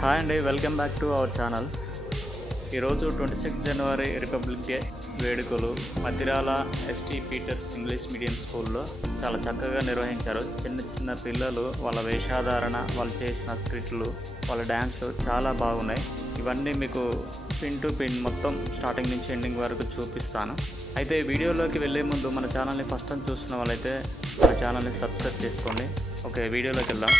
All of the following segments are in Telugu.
హాయ్ అండి, welcome back to our channel. ఈరోజు 26 జనవరి రిపబ్లిక్ డే వేడుకలు Maddirala ST Peters English medium స్కూల్లో చాలా చక్కగా నిర్వహించారు. చిన్న చిన్న పిల్లలు వాళ్ళ వేషధారణ, వాళ్ళు చేసిన స్క్రిప్ట్లు, వాళ్ళ డ్యాన్స్లు చాలా బాగున్నాయి. ఇవన్నీ మీకు పిన్ టు పిన్ మొత్తం స్టార్టింగ్ నుంచి ఎండింగ్ వరకు చూపిస్తాను. అయితే వీడియోలోకి వెళ్ళే ముందు మన ఛానల్ని ఫస్ట్ టైం చూస్తున్న వాళ్ళైతే మన ఛానల్ని సబ్స్క్రైబ్ చేసుకోండి. ఓకే, వీడియోలోకి వెళ్దాం.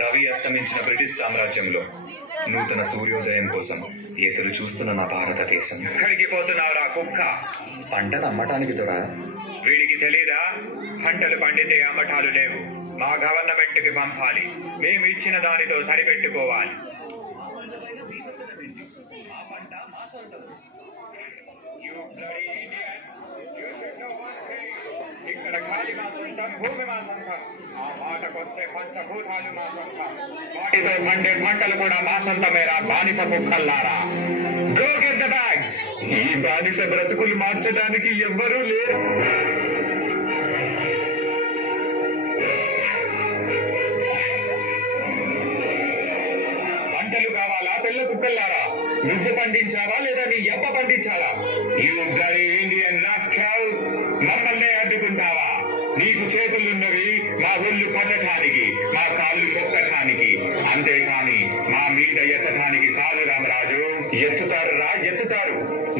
రవి అస్తమించిన బ్రిటిష్ సామ్రాజ్యంలో నూతన సూర్యోదయం కోసం ఎదురు చూస్తున్న నా భారతదేశం. ఎక్కడికి పోతున్నావురా కుక్క? పంటను అమ్మటానికి దొర వీడికి తెలీదా? పంటలు పండితే అమ్మటాలు లేవు, మా గవర్నమెంట్ కి పంపాలి, మేము ఇచ్చిన దానితో సరిపెట్టుకోవాలి. ఇక్కడ గాలి మా సొంతం, భూమి మా సొంతం, ఆ మాటకొస్తే పంచభూతాలు మా సొంతం, వాటితో పండే పంటలు కూడా మా సొంతమేరా బానిస కుక్కల్లారా. Go get the bags. ఈ బానిస బ్రతుకులు మార్చడానికి ఎవ్వరూ లేరు. పంటలు కావాలా తెల్ల కుక్కల్లారా? నువ్వు పండించావా లేదా నీ అబ్బ పండించాలా? యు గరీ ఇండియన్ నాస్కల్, మమ్మల్నే అడ్డుకుంటావా? నీకు చేతులున్నవి మా ఒళ్ళు పట్టడానికి, మా కాళ్ళు మొక్కటానికి, అంతేకాని మా మీద ఎత్తటానికి కాదు రామరాజు. ఎత్తుతారు రా, ఎత్తుతారు.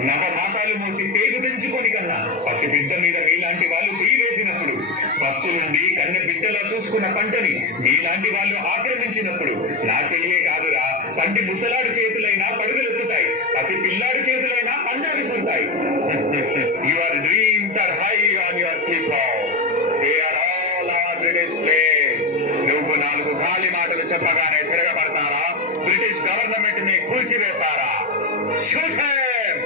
నవమాసాలు మోసి పేగు తెంచుకొని కన్నా పసిబిడ్డ మీద మీలాంటి వాళ్ళు చేయి వేసినప్పుడు, పస్తులుండి కన్న బిడ్డలా చూసుకున్న పంటని మీలాంటి వాళ్ళు ఆక్రమించినప్పుడు నా చెయ్యే కాదురా, పంటి ముసలాడు చేతులైనా పరుగులెత్తుతాయి, పసి పిల్లాడి చేతులైనా పంజా విసురుతాయి. Your dreams are high on your people. They are all our British slaves. నువ్వు నాలుగు గాలి మాటలు చెప్పగానే తిరగబడతారా? బ్రిటిష్ గవర్నమెంట్ ని కూల్చివేస్తారా? Shoot him.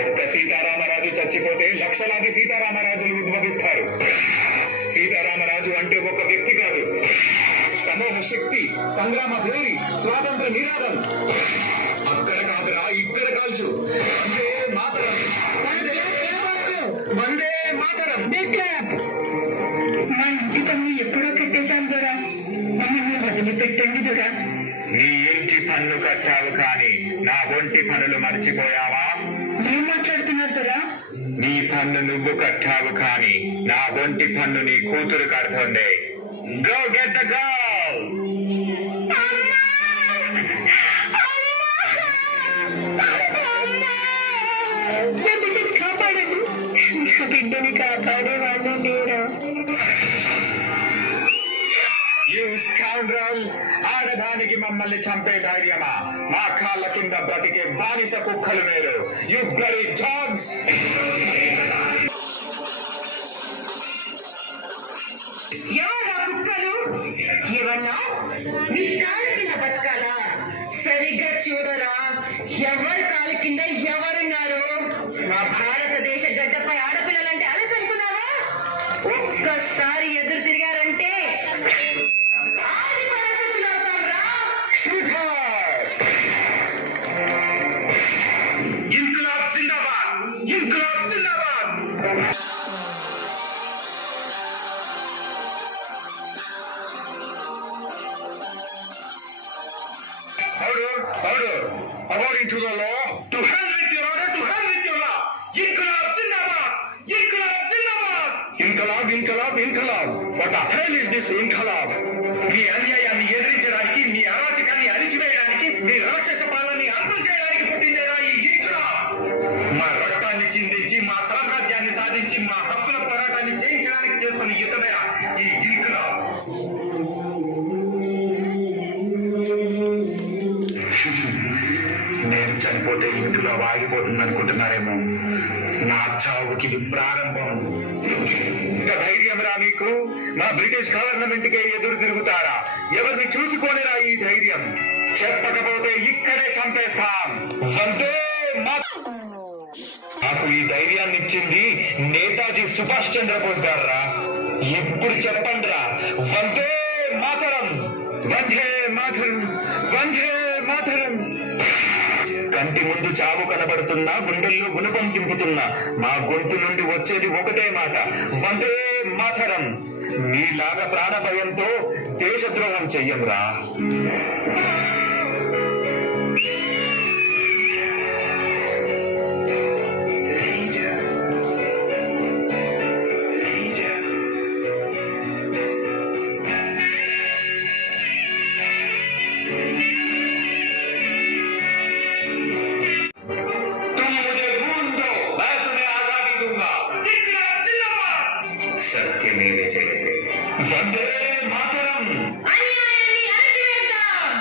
ఒక్క సీతారామరాజు చచ్చిపోతే లక్షలాది సీతారామరాజులు ఉద్భవిస్తారు. సీతారామరాజు అంటే ఒక వ్యక్తి కాదు, సమూహ శక్తి, సంగ్రామ భేరి, స్వాతంత్ర నినాదం. అక్కడ కాదురా, ఇక్కడ కాల్చు. వందే మాతరం, వందే మాతరం. మా ఇంటి పన్ను ఎప్పుడో కట్టేశాను దొరా, మమ్మల్ని వదిలిపెట్టండి దొరా. నీ ఇంటి పన్ను కట్టావు కానీ నా ఒంటి పనులు మర్చిపోయావా? ఏం మాట్లాడుతున్నారు దొరా? నీ పన్ను నువ్వు కట్టావు కానీ నా ఒంటి పన్ను నీ కూతురు కడుతుంది. Go get the girl. నా బిడ్డని కాపాడండి, నా బిడ్డని కాపాడే వాళ్ళు లేరా? You scoundrel. ఆడదానికి మమ్మల్ని చంపే ధైర్యమా? మా కాళ్ళ కింద బ్రతికే బానిస కుక్కలు మీరు. You bloody dogs. ఎవరా కుక్కలు? ఏమన్నా నీ కాళ్ళ కింద బతకాలా? సరిగ్గా చూడరా, ఎవరి కాళ్ళ కింద ఎవరున్నారు? మా భారతదేశ గడ్డపై ఆడపిల్లలంటే అలసనుకున్నావా? ఒక్కసారి ఎదురు తిరిగారంటే ఆది పరాశక్తులు అవుతాం రా. ఇంక్లాబ్ జిందాబాద్, ఇంక్లాబ్ జిందాబాద్. Order. According to the law, to hell with your order, to hell with your law. Inqilab Zindabad! Inqilab Zindabad! Inqilab. What the hell is this Inqilab? మీ అన్యాయాన్ని ఎదిరించడానికి, మీ అరాచకాన్ని అణిచివేయడానికి, మీ రాక్షస పాలనని అంతం చేయడానికి పుట్టిందేరా ఈ ఇంక్లాబ్. మా రక్తాన్ని చిందించి, మా సామ్రాజ్యాన్ని సాధించి, మా హక్కుల పోరాటాన్ని జయించడానికి చేస్తున్న యుద్ధమేరా ఈ ఇంక్లాబ్. నేను చనిపోతే ఇంట్లో ఆగిపోతుంది అనుకుంటున్నారేమో. నా చావుకి ఇది ప్రారంభం. ఇంత ధైర్యం రా మీకు? మా బ్రిటిష్ గవర్నమెంట్ కే ఎదురు తిరుగుతారా? ఎవరిని చూసుకోలేరా ఈ ధైర్యం? చెప్పకపోతే ఇక్కడే చంపేస్తాం. వందే మాతరం. నాకు ఈ ధైర్యాన్ని ఇచ్చింది నేతాజీ సుభాష్ చంద్రబోస్ గారు రా. ఇప్పుడు చెప్పండి రా, వందే మాతరం, వందే మాతరం, వందే మాతరం. కంటి ముందు చావు కనబడుతున్నా, గుండెల్లో గుణపం చింపుతున్నా, మా గొంతు నుండి వచ్చేది ఒకటే మాట, వందే మాతరం. మీలాగా ప్రాణ భయంతో దేశద్రోహం చెయ్యంరా. సత్యమేవ జయతే. వందే మాతరం. అన్యాయాన్ని అణచివేద్దాం.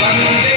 One